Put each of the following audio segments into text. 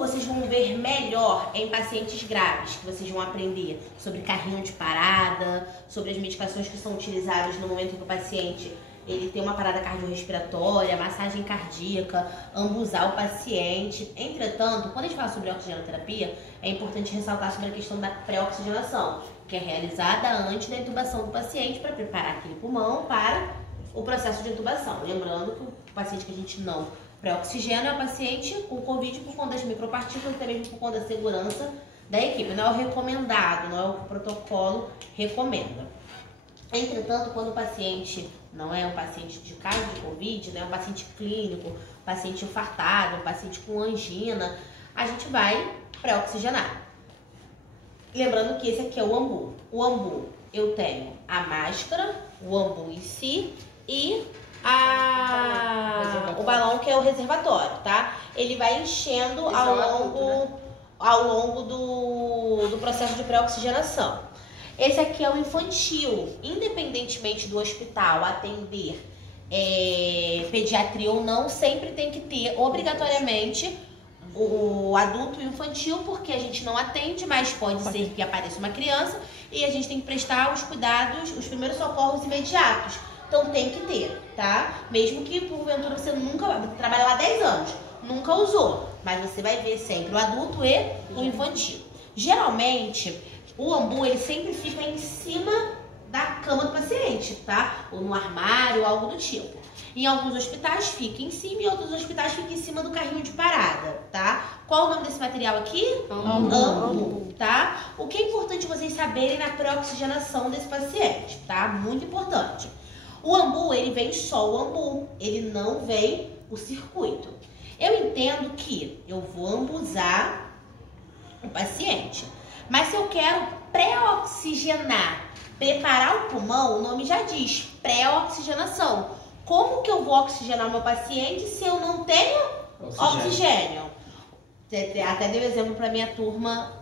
Vocês vão ver melhor em pacientes graves, que vocês vão aprender sobre carrinho de parada, sobre as medicações que são utilizadas no momento que o paciente ele tem uma parada cardiorrespiratória, massagem cardíaca, ambusar o paciente. Entretanto, quando a gente fala sobre oxigenoterapia, é importante ressaltar sobre a questão da pré-oxigenação, que é realizada antes da intubação do paciente para preparar aquele pulmão para o processo de intubação. Lembrando que o paciente que a gente não pré-oxigena é o paciente com Covid por conta das micropartículas, até mesmo por conta da segurança da equipe. Não é o recomendado, não é o que o protocolo recomenda. Entretanto, quando o paciente não é um paciente de caso de Covid, né, é um paciente clínico, um paciente infartado, um paciente com angina, a gente vai pré-oxigenar. Lembrando que esse aqui é o ambu. O ambu, eu tenho a máscara, o ambu em si e o balão, que é o reservatório, tá? Ele vai enchendo ao longo do processo de pré-oxigenação. Esse aqui é o infantil. Independentemente do hospital atender pediatria ou não, sempre tem que ter obrigatoriamente o adulto e o infantil, porque a gente não atende, mas pode ser que apareça uma criança e a gente tem que prestar os cuidados, os primeiros socorros imediatos. Então tem que ter, tá? Mesmo que porventura você nunca trabalha lá 10 anos, nunca usou, mas você vai ver sempre o adulto e o infantil. Geralmente, o ambu ele sempre fica em cima da cama do paciente, tá? Ou no armário, algo do tipo. Em alguns hospitais fica em cima e em outros hospitais fica em cima do carrinho de parada, tá? Qual o nome desse material aqui? Ambu, tá? O que é importante vocês saberem na pré-oxigenação desse paciente, tá? Muito importante. O ambu, ele vem só o ambu, ele não vem o circuito. Eu entendo que eu vou ambusar o paciente, mas se eu quero pré-oxigenar, preparar o pulmão, o nome já diz, pré-oxigenação. Como que eu vou oxigenar o meu paciente se eu não tenho oxigênio? Até dei um exemplo para minha turma,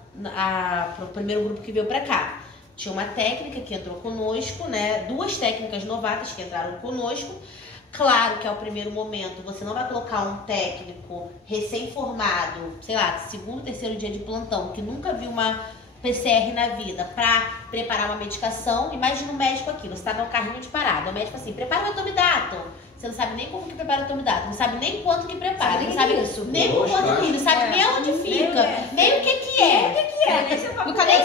para o primeiro grupo que veio para cá. Tinha uma técnica que entrou conosco, né? 2 técnicas novatas que entraram conosco. Claro que ao primeiro momento você não vai colocar um técnico recém-formado, sei lá, 2º, 3º dia de plantão, que nunca viu uma PCR na vida, para preparar uma medicação. Imagina um médico aqui, você está no carrinho de parada, o médico assim, prepara o atomidato. Você não sabe nem como que prepara o atomidato, não sabe nem quanto que prepara, não sabe nem quanto que, não sabe nem onde fica, nem o que é. Nunca nem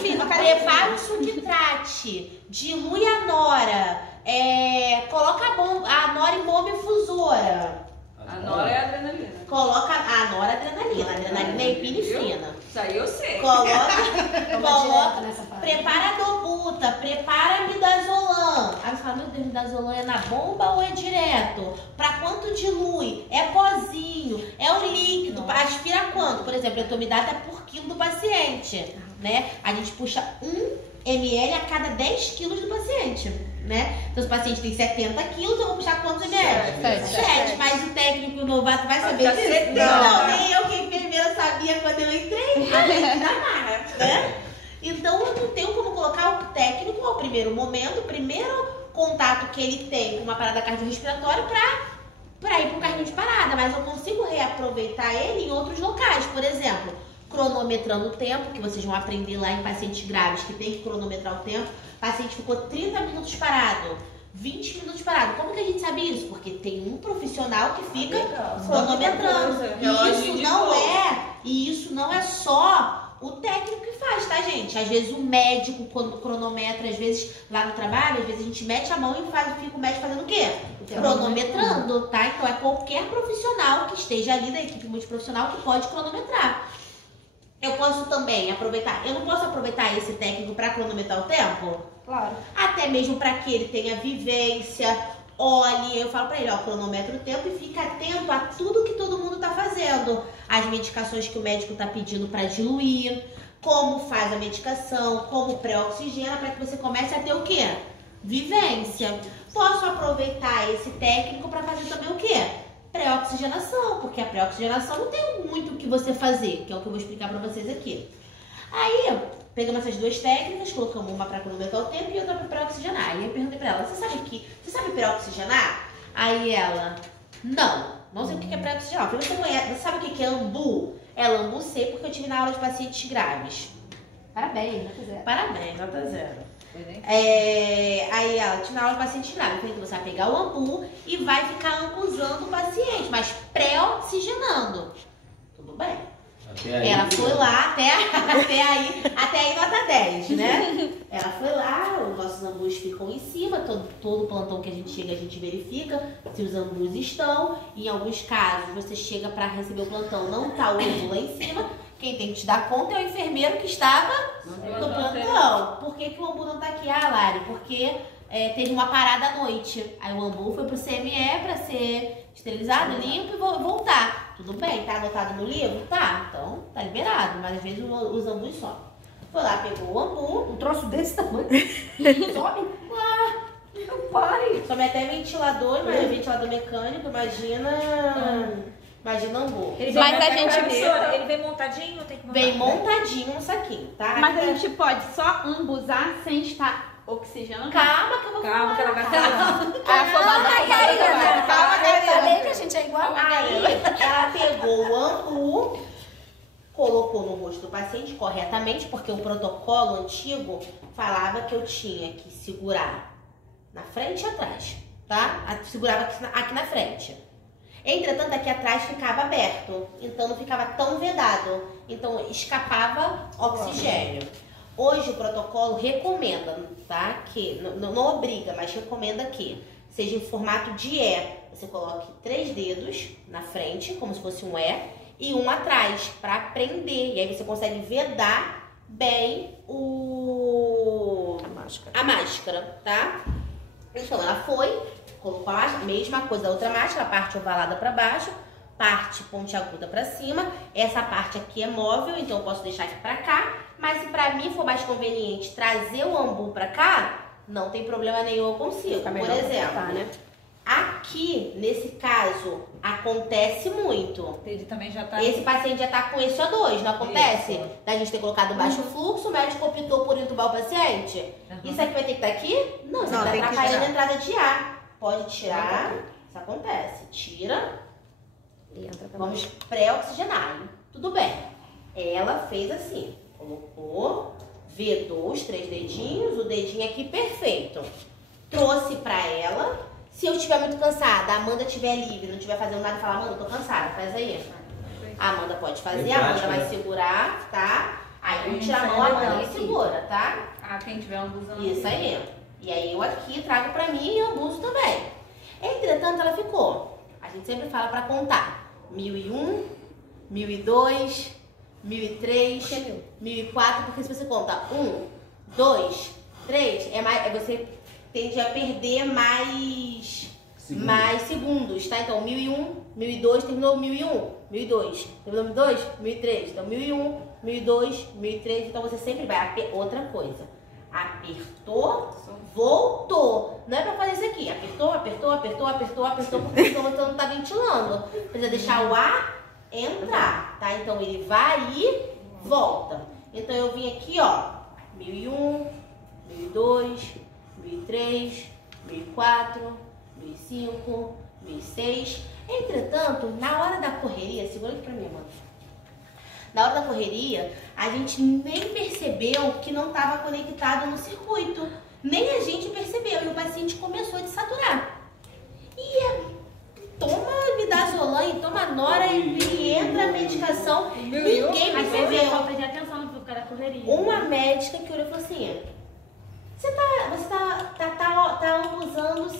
fiz. Prepara o suquitrate, dilui a nora, coloca a nora em bomba infusora. A nora é adrenalina. Coloca a nora adrenalina. A adrenalina é epinefrina. Isso aí eu sei. Coloca, prepara a dobuta, prepara a midazolam. Aí você fala, meu Deus, midazolam é na bomba ou é direto? Pra quanto dilui? É pozinho? É o líquido? Aspira quanto? Por exemplo, a atomidato é por quilo do paciente, né? A gente puxa 1 ml a cada 10 quilos do paciente, né? Então, se o paciente tem 70 quilos, eu vou puxar quantos ml? 7. Mas o técnico novato vai saber disso? Não, nem eu que enfermeira sabia quando eu entrei. A gente da marra, né? Então, eu não tenho como colocar o técnico ao primeiro momento, o primeiro contato que ele tem com uma parada cardiorrespiratória para ir para um carrinho de parada. Mas eu consigo reaproveitar ele em outros locais. Por exemplo, cronometrando o tempo, que vocês vão aprender lá em pacientes graves, que tem que cronometrar o tempo. O paciente ficou 30 minutos parado, 20 minutos parado. Como que a gente sabe isso? Porque tem um profissional que fica cronometrando. E isso não é só o técnico que faz, tá, gente? Às vezes o médico, quando cronometra, às vezes lá no trabalho, às vezes a gente mete a mão e fica o médico fazendo o quê? Cronometrando, tá? Então é qualquer profissional que esteja ali da equipe multiprofissional que pode cronometrar. Eu posso também aproveitar, eu não posso aproveitar esse técnico para cronometrar o tempo? Claro. Até mesmo para que ele tenha vivência, olhe, eu falo para ele, ó, cronometra o tempo e fica atento a tudo que todo mundo tá fazendo. As medicações que o médico tá pedindo para diluir, como faz a medicação, como pré-oxigena, para que você comece a ter o quê? Vivência. Posso aproveitar esse técnico para fazer também o quê? Pré-oxigenação, porque a pré-oxigenação não tem muito o que você fazer, que é o que eu vou explicar pra vocês aqui. Aí, pegamos essas 2 técnicas, colocamos uma pra cronometrar o tempo e outra pra pré-oxigenar. Aí eu perguntei pra ela, você sabe pré-oxigenar? Aí ela, Não sei o que é pré-oxigenal. Você conhece, você sabe o que é ambu? É ambu sei porque eu tive na aula de pacientes graves. Parabéns, nota zero. Parabéns, nota zero. Aí ela tive na aula de pacientes graves. Eu falei que você vai pegar o ambu e vai ficar ambuzando o paciente, mas pré-oxigenando. Tudo bem. Aí, ela foi lá, até aí nota 10, né? Ela foi lá, os nossos ambus ficam em cima, todo plantão que a gente chega, a gente verifica se os ambus estão. Em alguns casos, você chega para receber o plantão, não tá o ambu lá em cima. Quem tem que te dar conta é o enfermeiro que estava no plantão. Por que o ambu não tá aqui? Ah, Lari, porque teve uma parada à noite. Aí o ambu foi pro CME para ser esterilizado, limpo e voltar. Tudo bem, tá anotado no livro? Tá, então tá liberado, mas às vezes os ambus só. Foi lá, pegou o ambu, Um troço desse tamanho. Sobe. não pare. Sobe até ventilador, mas ventilador mecânico, imagina ambu. Mas a gente Ele vem montadinho ou tem que montar? Vem montadinho no saquinho, tá? Mas a gente pode só ambuzar sem estar oxigenando? Calma que eu vou falar. Calma que ela vai falar. Calma, Karina. Eu falei que a gente é igual. Aí ela pegou o ambu, colocou no rosto do paciente corretamente, porque o protocolo antigo falava que eu tinha que segurar na frente e atrás, tá? Segurava aqui na frente. Entretanto, aqui atrás ficava aberto, então não ficava tão vedado, então escapava oxigênio. Hoje o protocolo recomenda, tá? Que não obriga, mas recomenda que seja em formato de E. Você coloque 3 dedos na frente, como se fosse um E, e um atrás, para prender. E aí você consegue vedar bem a máscara, tá? Então ela foi, colocou a máscara, mesma coisa da outra máscara, a parte ovalada para baixo, parte pontiaguda para cima. Essa parte aqui é móvel, então eu posso deixar aqui para cá. Mas se pra mim for mais conveniente trazer o ambu pra cá, não tem problema nenhum, eu consigo. Por exemplo, aqui, nesse caso, acontece muito. Ele também já tá... Esse paciente já tá com esse O2, não acontece? Isso. Da gente ter colocado baixo fluxo, o médico optou por entubar o paciente. Isso aqui vai ter que estar aqui? Não, isso aqui tá atrapalhando a entrada de ar. Pode tirar, isso acontece. Tira, vamos pré-oxigenar. Tudo bem. Ela fez assim. Colocou, vedou os 3 dedinhos, o dedinho aqui perfeito. Trouxe pra ela. Se eu estiver muito cansada, a Amanda estiver livre, não estiver fazendo nada, falar, Amanda, eu tô cansada, faz aí. A Amanda pode fazer, a Amanda vai segurar, tá? Aí vamos tirar a mão, a Amanda que segura, tá? Quem tiver ambuzando. Isso aí. E aí eu aqui trago pra mim e ambuzo também. Entretanto, ela ficou. A gente sempre fala pra contar. 1001, 1002... 1003, 1004, porque se você conta 1, 2, 3, você tende a perder mais segundos, tá? Então 1001, 1002, terminou 1001, 1002, terminou 1002, 1003, então 1001, 1002, 1003, então você sempre vai, outra coisa, apertou, voltou, não é pra fazer isso aqui, apertou, porque senão você não tá ventilando, precisa deixar o ar entrar, tá? Então ele vai e volta. Então eu vim aqui, ó, 1001, 1002, 1003, 1004, 1005, 1006. Entretanto, na hora da correria, segura aqui pra mim, mano. Na hora da correria, a gente nem percebeu que não estava conectado no circuito. Nem a gente percebeu e o paciente começou a desaturar. E toma midazolam, toma nora e entra a medicação. Ninguém percebeu. Só prestei atenção no cara da correria. Uma médica que olhou e falou assim: você tá usando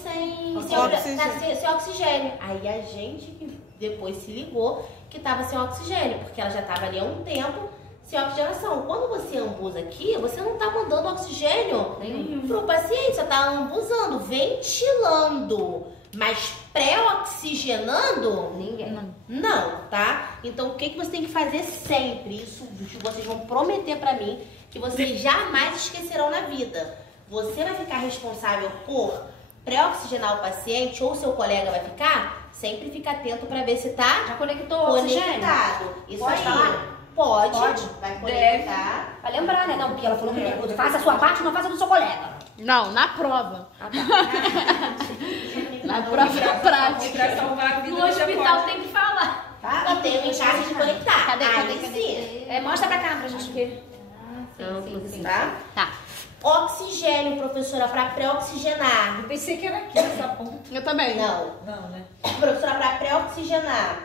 sem oxigênio. Aí a gente que depois se ligou que tava sem oxigênio, porque ela já tava ali há um tempo sem oxigenação. Quando você ambusa aqui, você não tá mandando oxigênio pro paciente, você tá ambusando, ventilando. Mas pré-oxigenando? Ninguém. Não, tá? Então o que você tem que fazer sempre? Isso vocês vão prometer pra mim que vocês jamais esquecerão na vida. Você vai ficar responsável por pré-oxigenar o paciente ou seu colega vai ficar? Sempre fica atento pra ver se tá Já conectou o oxigênio? conectado. Isso Pode aí. falar? Pode. Vai conectar. Vai lembrar, né? Não, porque ela falou que faça a sua parte, não faça a do seu colega. Não, na prova. Ah, tá. Na própria prática. Pra salvar a vida No do hospital Japão. tem que falar. E tem o enxergue de conectar. Cadê? Aí sim. Mostra pra cá pra gente ver. Tá? Tá. Oxigênio, professora, para pré-oxigenar. Eu pensei que era aqui essa ponta. Eu também. Não. Não, né? Professora, para pré-oxigenar,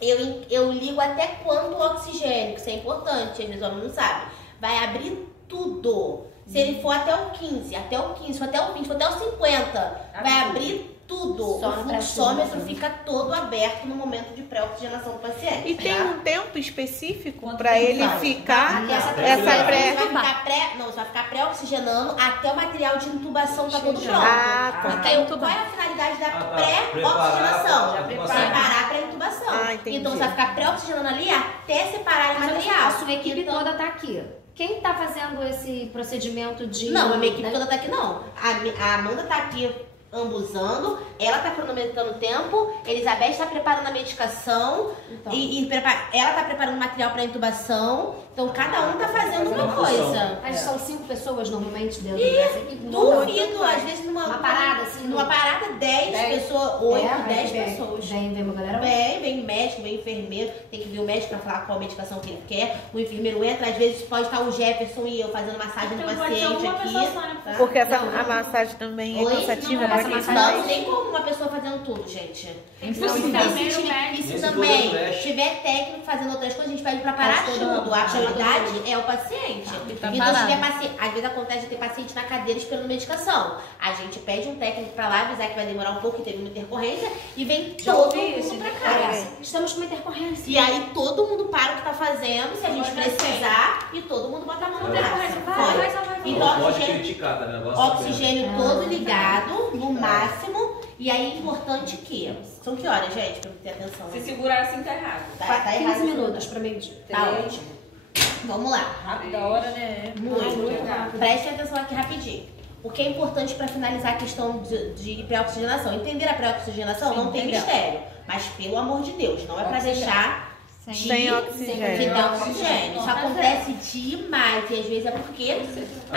eu ligo até quanto o oxigênio, que isso é importante, às vezes o aluno não sabe. Vai abrir tudo. Se ele for até o 15, se for até o 20, se for até o 50, vai abrir tudo. Só O no fluxômetro fica todo aberto no momento de pré-oxigenação do paciente. E tem tá? um tempo específico Quanto para tempo ele não? ficar Até essa essa Você pré... vai ficar pré-oxigenando até o material de intubação tá todo pronto. Ah, tá. Porque qual é a finalidade da pré-oxigenação? Preparar para a intubação. Ah, entendi. Então você vai ficar pré-oxigenando ali até separar o material. A sua equipe Então- toda tá aqui. Quem tá fazendo esse procedimento de... Não, a minha equipe né? toda tá aqui não. A Amanda tá aqui ambusando, ela tá cronometrando o tempo, Elizabeth tá preparando a medicação, Então. ela tá preparando o material para intubação. Então cada um tá fazendo uma coisa. Mas são 5 pessoas normalmente dentro dessa equipe? Duvido, às vezes Uma parada, assim, numa parada 10 pessoas, 8, 10 pessoas. Vem uma galera. Vem médico, vem enfermeiro, tem que ver o médico pra falar qual medicação que ele quer. O enfermeiro entra, às vezes pode estar o Jefferson e eu fazendo massagem no paciente aqui. Porque a massagem também é Oi? cansativa Não, para essa quem massagem não faz. tem como uma pessoa fazendo tudo, gente. E se Esse também todo mexe. tiver técnico fazendo outras coisas, a gente pede pra parar tudo. A prioridade é o paciente. Tá Então, se parado. tiver paciente, às vezes acontece de ter paciente na cadeira esperando medicação. A gente pede um técnico pra lá, avisar que vai demorar um pouco, que teve uma intercorrência, e vem todo mundo pra cá. Estamos com uma intercorrência. E aí todo mundo para o que tá fazendo, se a gente precisar, e todo mundo bota a mão no braço. Foi. Então, Não pode oxigênio, criticar, tá? Negócio oxigênio todo ligado, no máximo. E aí, importante que... São que horas, gente, pra eu ter atenção? Se segurar assim tá errado. Tá errado. 15 minutos pra meio-dia. Tá ótimo. Vamos lá. Rápido da hora, né? Muito. rápido. Prestem atenção aqui rapidinho. O que é importante para finalizar a questão de pré-oxigenação? Entender a pré-oxigenação não tem mistério. Mas, pelo amor de Deus, não é para deixar Sem oxigênio. sem oxigênio. Isso acontece demais. E às vezes é porque a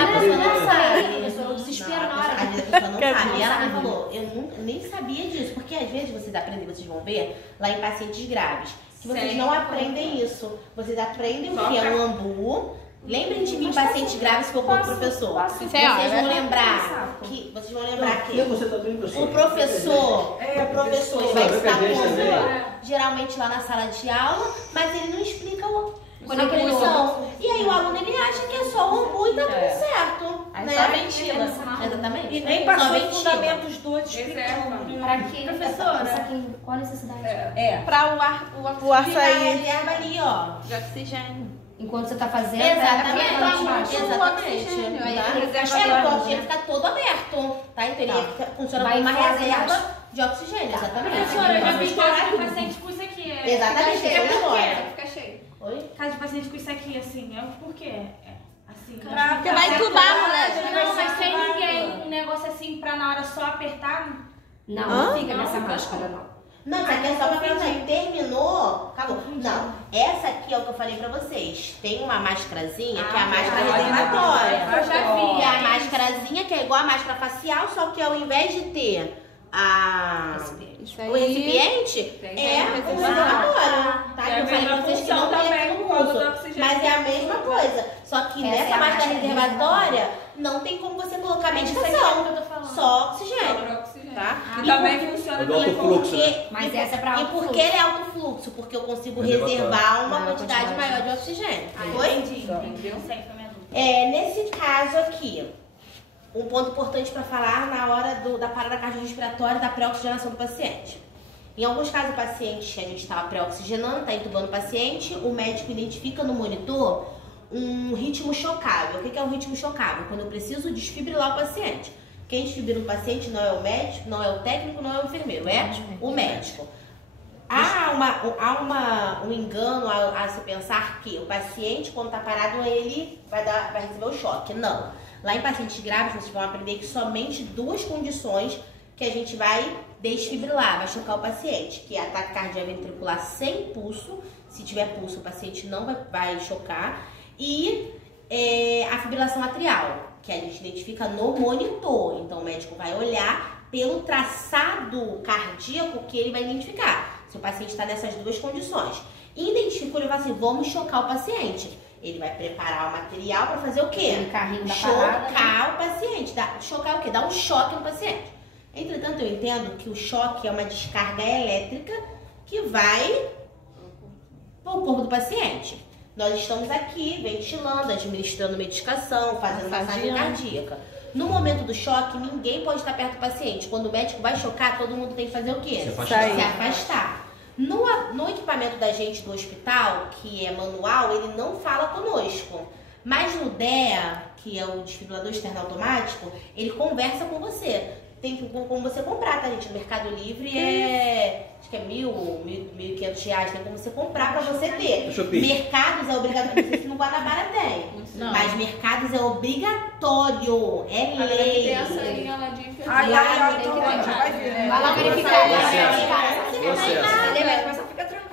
Ah, pessoa não beleza. sabe. A pessoa desespera Não, na hora. às vezes a pessoa não Quer sabe. dizer, E ela me sabe. falou, eu nem sabia disso. Porque às vezes vocês aprendem, vocês vão ver, lá em pacientes graves, que vocês Sim. não aprendem isso. Vocês aprendem o Só que é pra- um ambu. Lembrem de mim, pacientes graves, se for com o professor. Vocês Senhora, vão né? lembrar que Você também, professor. o professor ele vai estar também. com geralmente lá na sala de aula, mas ele não explica a conexão. E aí o aluno ele acha que é só o ambu e tá tudo certo. Aí Né? só ventila. Exatamente. E nem Só passou os ventila. fundamentos todos explicando. Pra quem? Professora. Pra quem? Qual a necessidade? Pra o ar O ar Fica a sair. reserva ali, ó. de oxigênio. Enquanto você tá fazendo, Exatamente. pra ela ficar mais baixo. Exatamente. oxigênio, aí Tá? ele reserva É, agora, o oxigênio fica todo aberto, tá? Então ele funciona Vai como uma fora, reserva embaixo. de oxigênio, exatamente. Professora, eu já vi Estourar caso de tudo. paciente com isso aqui. Exatamente, É isso por agora. quê? Fica cheio. Oi? Caso de paciente com isso aqui, assim, é por quê? Assim, Porque vai entubar, moleque. Não, mas sem ninguém, um negócio assim pra na hora só apertar. Não, não fica nessa máscara, não. Não, isso aqui é só pra pensar. Terminou, acabou. Não, essa aqui é o que eu falei pra vocês. Tem uma máscarazinha que é a máscara reservatória. Eu já vi. Que é a máscarazinha que é igual a máscara facial, só que ao invés de ter Isso o recipiente, é o reservatório. Tá? Que eu falei pra vocês que não tem aqui no curso. Mas é a mesma coisa. Só que Essa é nessa a máscara máscara reservatória, não tem como você colocar medicação. Só oxigênio. Tá? E também funciona O do alto fluxo, né? Mas essa é pra E alto por fluxo. que ele é alto fluxo? Porque eu consigo Reservatório. reservar uma Ah, quantidade quantidade. maior de oxigênio. Foi? Entendeu? Isso aí foi minha dúvida. Nesse caso aqui, um ponto importante para falar na hora da parada cardiorrespiratória da pré-oxigenação do paciente. Em alguns casos, o paciente, a gente estava pré-oxigenando, está entubando o paciente, o médico identifica no monitor um ritmo chocável. O que é um ritmo chocável? Quando eu preciso desfibrilar o paciente. Quem desfibrila o paciente não é o médico, não é o técnico, não é o enfermeiro, é o médico. Há um engano a se pensar que o paciente, quando está parado, ele vai receber o choque. Não. Lá em pacientes graves, vocês vão aprender que somente 2 condições que a gente vai desfibrilar, vai chocar o paciente, que é ataque cardíaco ventricular sem pulso. Se tiver pulso, o paciente não vai chocar. E a fibrilação atrial, que a gente identifica no monitor. Então, o médico vai olhar, pelo traçado cardíaco que ele vai identificar. Se o paciente está nessas duas condições. Identificou, ele vai assim, vamos chocar o paciente. Ele vai preparar o material para fazer o quê? Aquele carrinho da parada, Chocar o paciente. Chocar o quê? Dar um choque no paciente. Entretanto, eu entendo que o choque é uma descarga elétrica que vai para o corpo do paciente. Nós estamos aqui ventilando, administrando medicação, fazendo massagem cardíaca. No momento do choque, ninguém pode estar perto do paciente. Quando o médico vai chocar, todo mundo tem que fazer o quê? Se afastar. Se afastar. No equipamento da gente do hospital, que é manual, ele não fala conosco. Mas no DEA, que é o desfibrilador externo automático, ele conversa com você. Tem como você comprar, tá, gente? No Mercado Livre acho que é R$1.500, tem como você comprar pra você ter. Mercados é obrigatório, não sei se no Guanabara tem. Não. Mas mercados é obrigatório, é lei. Tem essa aí, ela de Vai lá verificar.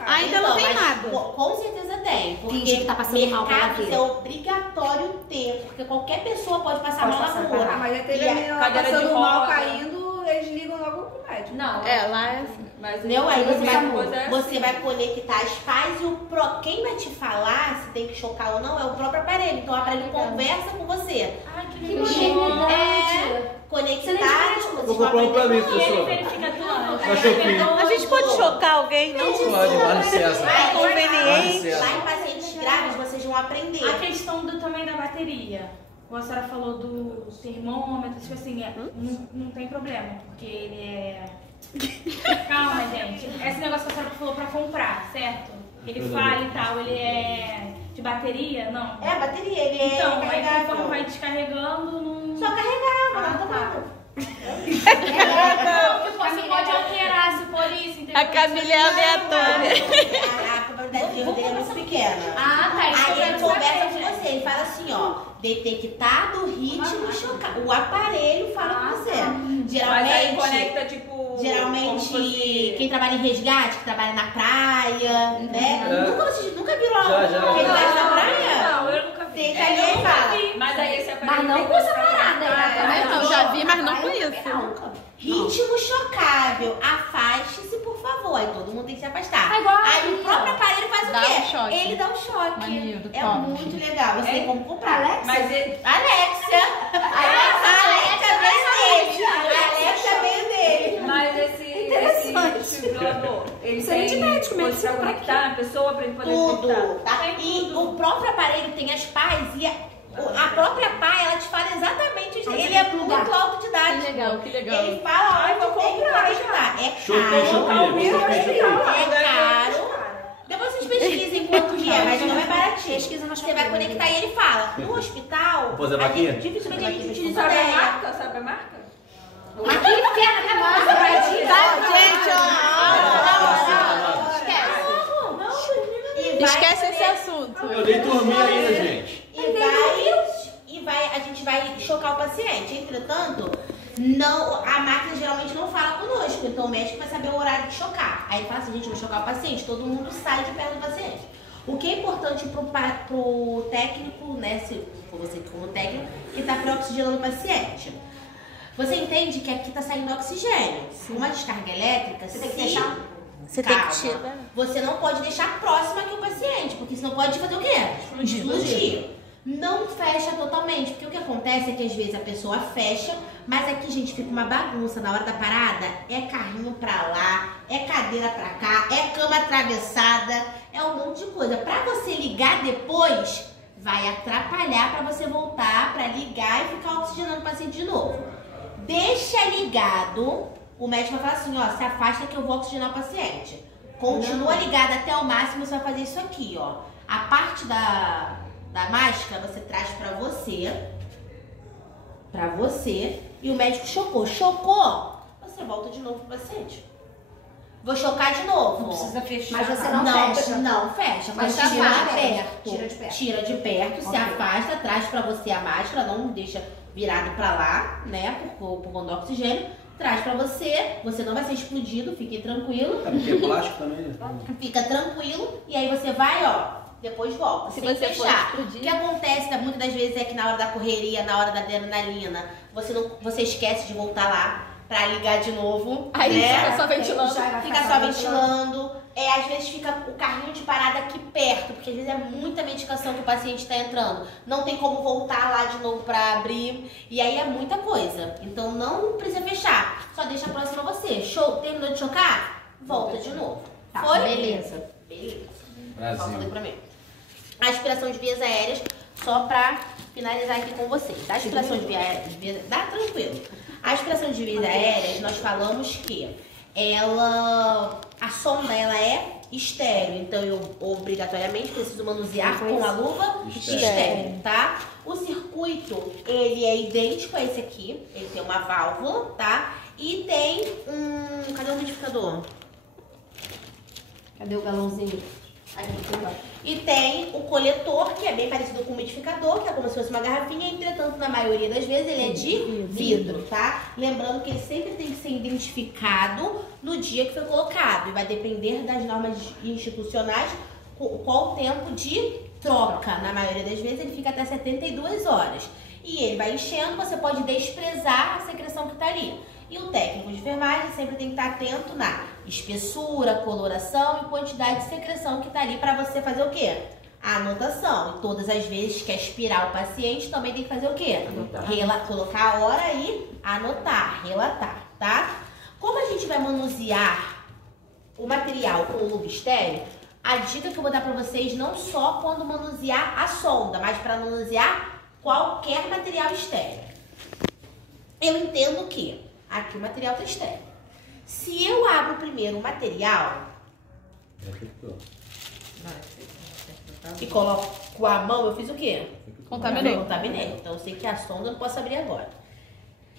Ainda não tem mas nada. Com certeza tem. Porque Finge que tá passando mal pela mercados vida. é obrigatório ter. Porque qualquer pessoa pode passar mal na rua. Mas já teve E a a menina lá cadeira de passando mal, roda. caindo, eles ligam logo pro médico. Não. É, lá é assim. Mas Entendeu? Aí coisa você vai conectar as pás e quem vai te falar se tem que chocar ou não é o próprio aparelho. Então o aparelho conversa com você. Ai, que Que legal. modernidade. Conectados. Vou comprar um pra mim, E ele pessoal. verifica tudo. Tá chocando. A gente pode chocar alguém, não? Pode, dá licença. Aí, Conveniente. lá em pacientes graves vocês vão aprender. A questão também da bateria. A senhora falou do termômetro, tipo assim, não tem problema, porque ele é... Calma, gente. Esse negócio que a senhora falou pra comprar, certo? Ele fala e tal, ele é de bateria? Não. É a bateria, ele é Então, aí carregável. conforme vai descarregando, não... Só carregar, Ah, não tá. tá. Porque você pode alterar se for isso, entendeu? A Camila é aleatória. A probabilidade de erro dele é muito pequena. Ah, tá. Isso Aí eu ele quero conversa saber, com gente. você, ele fala assim, ó, detectado ritmo chocado. O aparelho fala com você. Mas aí Geralmente, conecta, tipo... como se geralmente fosse- quem trabalha em resgate, que trabalha na praia, né? É. Nunca viram Já. resgate na praia? Não, eu nunca vi. Deita ali e fala. Mas aí esse aparelho... Mas não tem com essa que- parada aí. Não, já vi, mas não com isso. Ritmo chocável, afaste-se, por favor. Aí todo mundo tem que se afastar. É igual Aí aí, o próprio ó. aparelho faz Dá o quê? um choque. Ele dá um choque. Maneiro, É top. muito legal. Você tem como comprar. Alexa? Mas ele... Alexia veio dele. Alexia veio dele. Mas esse desfibrilador, ele Isso é de tem médico, coisa medicina pra pra conectar a pessoa pra ele poder conectar. Tudo. Tá? E o próprio aparelho tem as pás e a própria pá, ela te fala exatamente onde Aí ele você é tem que muito plugar. autodidático. Que legal, que legal. Ele fala onde tem que conectar. É caro. É caro. Depois vocês pesquisem quanto que é, mas não é baratinho. Pesquisa na Você vai conectar e ele fala. No hospital, Vou fazer a vaquinha? dificilmente a gente utiliza Sabe a ideia. marca? Sabe a marca? Aqui, inferno, que massa, vai te Gente, ó. Esquece esse assunto. Eu nem dormi ainda, gente. A gente vai chocar o paciente. Entretanto, não, a máquina geralmente não fala conosco, então o médico vai saber o horário de chocar. Aí ele fala assim, gente, eu vou chocar o paciente, todo mundo sai de perto do paciente. O que é importante pro técnico, né, se for você como técnico, que está pré-oxigenando o paciente. Você entende que aqui está saindo oxigênio. Uma descarga elétrica, Você tem que deixar. Você tem que Calma. tirar. Você não pode deixar próximo aqui o paciente, porque senão pode fazer o quê? Explodir. Não fecha totalmente, porque o que acontece é que às vezes a pessoa fecha, mas aqui, gente, fica uma bagunça na hora da parada. É carrinho pra lá, é cadeira pra cá, é cama atravessada, é um monte de coisa. Pra você ligar depois, vai atrapalhar pra você voltar pra ligar e ficar oxigenando o paciente de novo. Deixa ligado, o médico vai falar assim, ó, se afasta que eu vou oxigenar o paciente. Continua ligado até o máximo, você vai fazer isso aqui, ó. A parte da máscara você traz pra você, e o médico chocou. Chocou, você volta de novo pro paciente. Vou chocar de novo. Não precisa fechar. Mas você não fecha. Não fecha, mas Mas tira tira de de perto. Tira de perto. Tira de perto, se Ok. afasta, traz pra você a máscara, não deixa virado pra lá, né, por conta do oxigênio. Traz pra você não vai ser explodido, fique tranquilo. É porque é plástico também, né? Fica tranquilo e aí você vai, ó, depois volta, Se sem você for fechar. explodir. O que acontece muitas das vezes é que na hora da correria, na hora da adrenalina, você esquece de voltar lá. pra ligar de novo, Aí né? fica só ventilando. Fica só ventilando. Às vezes fica o carrinho de parada aqui perto, porque às vezes é muita medicação que o paciente tá entrando. Não tem como voltar lá de novo pra abrir. E aí é muita coisa. Então não precisa fechar. Só deixa próximo a você. Show? Terminou de chocar? Volta de novo. Tá, Foi? beleza. Beleza. Brasil. Só falei pra mim. Aspiração de vias aéreas, só pra finalizar aqui com vocês. A aspiração de vias aéreas, dá tranquilo. A aspiração de vias aéreas, nós falamos que a sonda ela é estéreo, então eu obrigatoriamente preciso manusear com a luva estéreo, tá? O circuito, ele é idêntico a esse aqui, ele tem uma válvula, tá? E tem cadê o umidificador? Cadê o galãozinho? Aqui. E tem o coletor, que é bem parecido com o umidificador, que é como se fosse uma garrafinha, entretanto, na maioria das vezes, ele é de vidro, tá? Lembrando que ele sempre tem que ser identificado no dia que foi colocado. E vai depender das normas institucionais qual o tempo de troca. Na maioria das vezes, ele fica até 72 horas. E ele vai enchendo, você pode desprezar a secreção que tá ali. E o técnico de enfermagem sempre tem que estar atento na espessura, coloração e quantidade de secreção que está ali para você fazer o quê? A anotação. E todas as vezes que aspirar o paciente também tem que fazer o quê? Colocar a hora e anotar, relatar, tá? Como a gente vai manusear o material com luva estéreo, a dica que eu vou dar para vocês não só quando manusear a sonda, mas para manusear qualquer material estéreo. Eu entendo que aqui o material está estéreo. Se eu abro primeiro o material e coloco a mão, eu fiz o quê? Contaminei. Contaminei. Então eu sei que a sonda eu não posso abrir agora.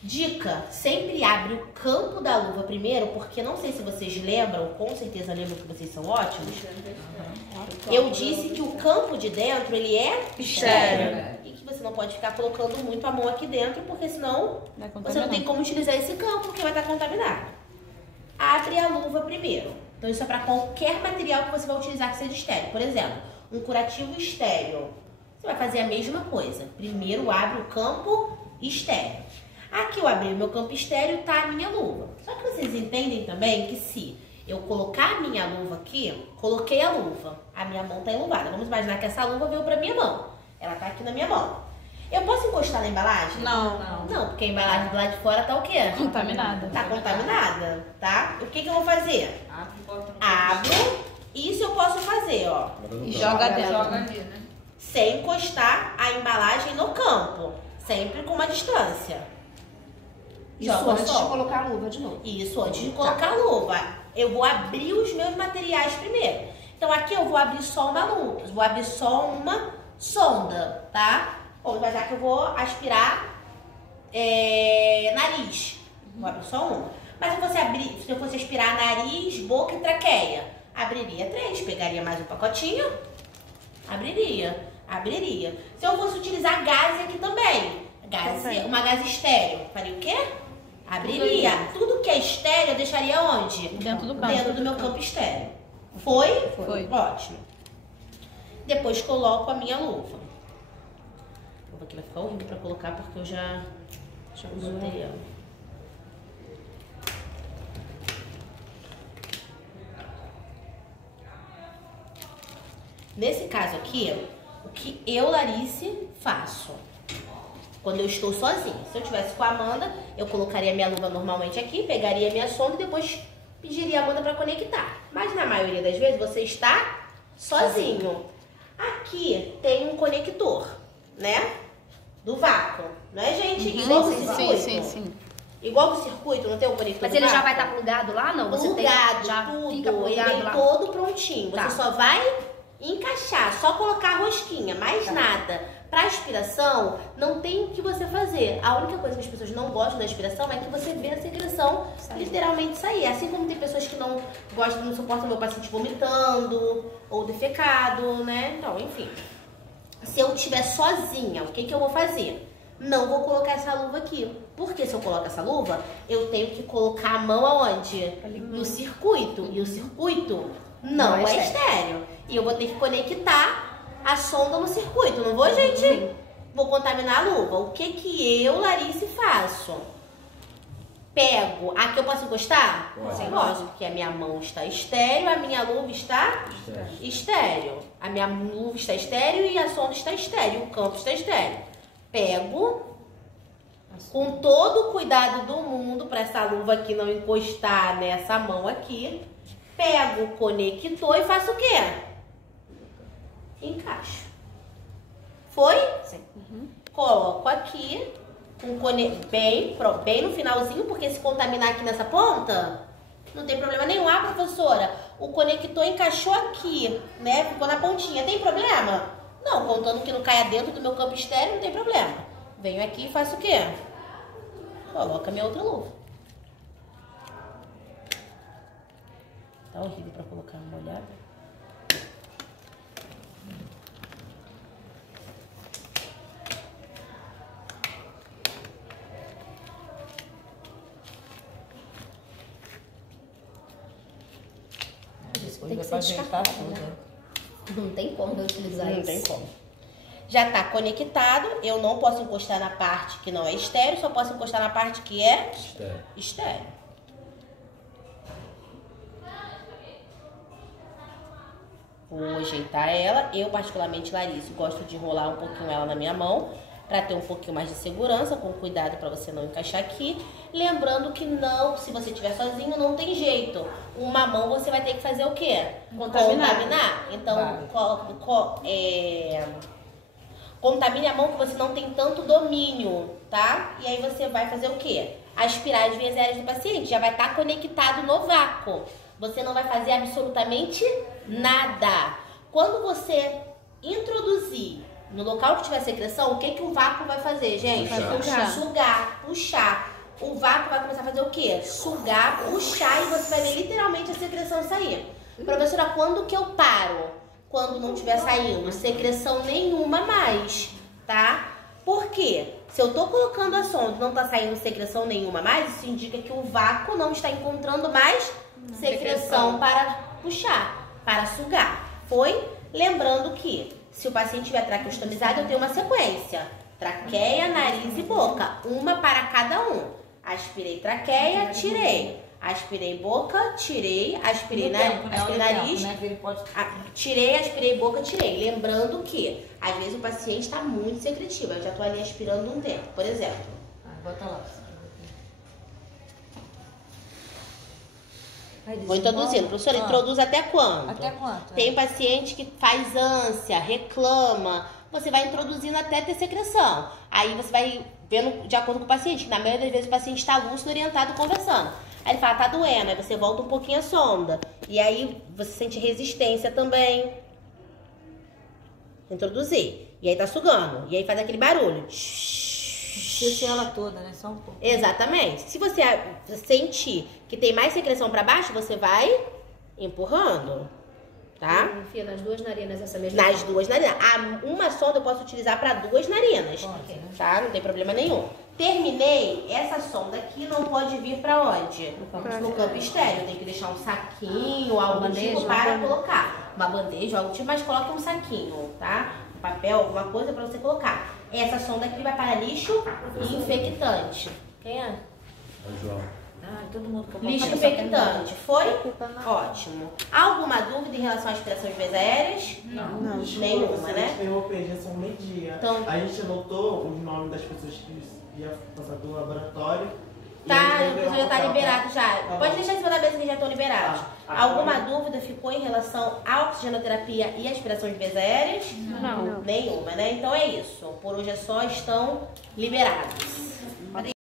Dica, sempre abre o campo da luva primeiro, porque não sei se vocês lembram, com certeza lembram que vocês são ótimos. Eu disse que o campo de dentro, ele é estéreo. E que você não pode ficar colocando muito a mão aqui dentro, porque senão você não tem como utilizar esse campo, porque vai estar contaminado. Abre a luva primeiro. Então isso é para qualquer material que você vai utilizar que seja estéreo. Por exemplo, um curativo estéreo. Você vai fazer a mesma coisa. Primeiro abre o campo estéreo. Aqui eu abri o meu campo estéreo, tá a minha luva. Só que vocês entendem também que se eu colocar a minha luva aqui, coloquei a luva, a minha mão tá enluvada. Vamos imaginar que essa luva veio pra minha mão. Ela tá aqui na minha mão. Eu posso encostar na embalagem? Não. Não, porque a embalagem do lado de fora tá o quê? Contaminada. Tá contaminada, tá? O que eu vou fazer? Abro. Isso eu posso fazer, ó. Joga dentro. Joga ali, né? Sem encostar a embalagem no campo. Sempre com uma distância. Isso Joga antes só. de colocar a luva de novo. Isso, antes de colocar a luva. Eu vou abrir os meus materiais primeiro. Então aqui eu vou abrir só uma luva. Vou abrir só uma sonda, tá? Ou já que eu vou aspirar nariz. Vou abrir só uma. Mas se eu fosse aspirar nariz, boca e traqueia, abriria 3. Pegaria mais um pacotinho. Abriria. Se eu fosse utilizar gás aqui também, uma gás estéreo, faria o quê? Abriria. Tudo que é estéreo eu deixaria onde? Dentro do campo. Dentro do meu campo estéreo. Foi? Foi. Ótimo. Depois coloco a minha luva. A luva aqui vai ficar horrível pra colocar porque eu já usei ela. Nesse caso aqui, o que eu, Larice, faço? Quando eu estou sozinha. Se eu tivesse com a Amanda, eu colocaria minha luva normalmente aqui, pegaria minha sonda e depois pediria a Amanda para conectar. Mas na maioria das vezes você está sozinho. Aqui tem um conector, né? Do vácuo, né, gente? Igual do circuito. Sim. Igual do circuito, não tem um conector Mas do ele já vácuo? vai estar plugado lá, não? Você Plugado, já tudo. fica Ele plugado vem lá. todo prontinho. Tá. Você só vai encaixar, só colocar a rosquinha, mais nada. Pra aspiração, não tem o que você fazer. A única coisa que as pessoas não gostam da aspiração é que você vê a secreção literalmente sair. Assim como tem pessoas que não gostam, não suportam o meu paciente vomitando ou defecado, né? Então, enfim. Se eu estiver sozinha, o que eu vou fazer? Não vou colocar essa luva aqui. Porque se eu coloco essa luva, eu tenho que colocar a mão aonde? No circuito. E o circuito não é estéreo. E eu vou ter que conectar a sonda no circuito, não vou, gente? Vou contaminar a luva. O que eu, Larice, faço? Pego. Aqui eu posso encostar? Pode. Sim, lógico, porque a minha mão está estéreo, a minha luva está estéreo. A minha luva está estéreo e a sonda está estéreo, o campo está estéreo. Pego, com todo o cuidado do mundo, para essa luva aqui não encostar nessa mão aqui. Pego o conector e faço o quê? Encaixo. Foi? Sim. Coloco aqui, bem no finalzinho, porque se contaminar aqui nessa ponta, não tem problema nenhum. Ah, professora, o conector encaixou aqui, né? Ficou na pontinha. Tem problema? Não, contando que não caia dentro do meu campo estéreo, não tem problema. Venho aqui e faço o quê? Coloco a minha outra luva. Tá horrível pra colocar uma olhada. Tem que ser descartável, né? Não tem como reutilizar isso. Não tem como. Já está conectado, eu não posso encostar na parte que não é estéreo, só posso encostar na parte que é estéreo. Vou ajeitar ela. Eu, particularmente, Larissa, gosto de enrolar um pouquinho ela na minha mão, para ter um pouquinho mais de segurança, com cuidado para você não encaixar aqui. Lembrando que não, se você estiver sozinho, não tem jeito. Uma mão você vai ter que fazer o quê? Contaminar. Então, contamine a mão que você não tem tanto domínio, tá? E aí você vai fazer o quê? Aspirar as vias aéreas do paciente. Já vai estar conectado no vácuo. Você não vai fazer absolutamente nada. Quando você introduzir no local que tiver secreção, o que o vácuo vai fazer, gente? Puxar. Vai sugar, puxar. O vácuo vai começar a fazer o quê? Sugar, puxar, e você vai ver literalmente a secreção sair. Professora, quando que eu paro? Quando não estiver saindo secreção nenhuma mais, tá? Por quê? Se eu tô colocando a sonda e não tá saindo secreção nenhuma mais, isso indica que o vácuo não está encontrando mais secreção para puxar, para sugar. Foi? Lembrando que se o paciente tiver traqueostomizado, eu tenho uma sequência. Traqueia, nariz e boca. Uma para cada um. Aspirei traqueia, tirei. Aspirei boca, tirei. Aspirei nariz, tirei, aspirei boca, tirei. Lembrando que, às vezes, o paciente está muito secretivo. Eu já estou ali aspirando um tempo, por exemplo. Bota lá. Vou introduzindo. Professora, introduz até quando? Até quanto? Tem paciente que faz ânsia, reclama. Você vai introduzindo até ter secreção. Aí você vai vendo de acordo com o paciente. Na maioria das vezes o paciente está lúcido, orientado, conversando. Aí ele fala, tá doendo. Aí você volta um pouquinho a sonda. E aí você sente resistência também. Introduzir. E aí tá sugando. E aí faz aquele barulho. Esqueci ela toda, né? Só um pouco. Exatamente. Se você sentir que tem mais secreção para baixo, você vai empurrando, tá? Enfia nas duas narinas essa mesma. Nas duas narinas. Uma sonda eu posso utilizar para duas narinas, Pode, né? tá? Não tem problema nenhum. Terminei, essa sonda aqui não pode vir para onde? No campo estéreo. Tem que deixar um saquinho, algo do tipo para colocar. Uma bandeja, algo do tipo, mas coloque um saquinho, tá? Um papel, alguma coisa para você colocar. Essa sonda aqui vai para lixo e infectante. Quem é? É o João. Ah, todo mundo Lixo infectante. Foi? Ótimo. Alguma dúvida em relação à aspiração de vias aéreas? Não. Nenhuma, né? A gente fez uma projeção meio-dia. Então- A gente anotou os nomes das pessoas que iam passar do laboratório. Tá, e a o gente professor já tá vai liberado já. Tá Pode bom. deixar em cima da mesa que já estão liberados. Tá. Alguma dúvida ficou em relação à oxigenoterapia e aspiração de vias aéreas? Não. Nenhuma, né? Então é isso. Por hoje é só, estão liberados.